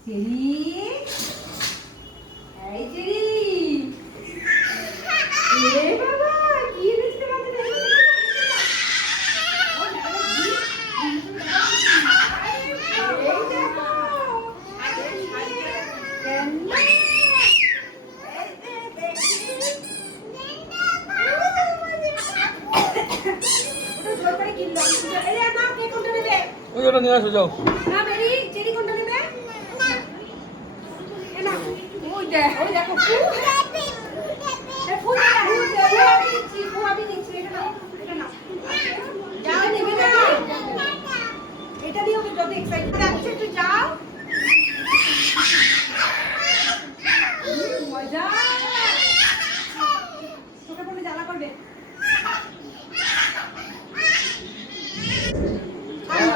Cherry, এই cherry, এ বাবা কি এনেছিস আমাদের দেখো ও না এই দেখো আরে কেন ওই ওটা নিয়ে আসো যাও। না বেরি চেরি কোনটা নেবে এ না ওই দেখো ফুল আমি নিচ্ছি এটা না যাও নেবে না এটা দিয়ে ওকে যত এক্সাইটেড যাচ্ছে একটু যাও মজা তোকে বলে জ্বালা করবে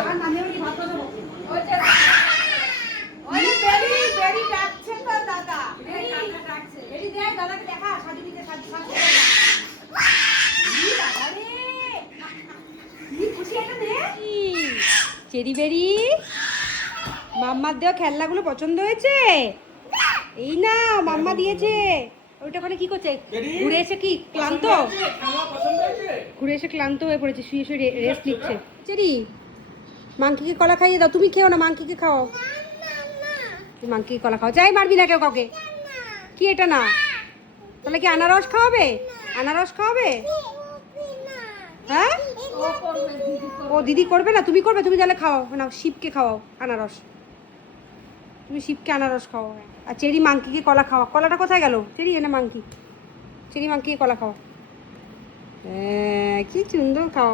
আর নামে কি ভাত দেবো ওই যে ওই বেরি বেরি ডাকছে তো দাদা বেরি ডাকছে বেরি দেখ দাদাকে দেখা সাজু দিতে সাজু সাজু ই দাদা রে কি খুশি একটা দে চেরি বেরি মাম্মার দেওয়া খেলনাগুলো পছন্দ হয়েছে এই না মাম্মা দিয়েছে ওইটা ওখানে কি করছে ঘুরে এসে কি ক্লান্ত ঘুরে এসে ক্লান্ত হয়ে পড়েছে শুয়ে শুয়ে রেস্ট নিচ্ছে চেরি মাংকিকে কলা খাইয়ে দাও তুমি খেও না মাংকিকে খাও মাংকিকে কলা খাও যাই মারবি না কেউ কাউকে কি এটা না তাহলে কি আনারস খাওয়াবে আনারস খাওয়াবে হ্যাঁ ও দিদি করবে না তুমি করবে তুমি তাহলে খাও না শিবকে খাওয়াও আনারস তুমি শিবকে আনারস খাও আর চেরি মাংকিকে কলা খাওয়া কলাটা কোথায় গেল চেরি এনে মাংকি চেরি মাংকিকে কলা খাও হ্যাঁ কি সুন্দর খাও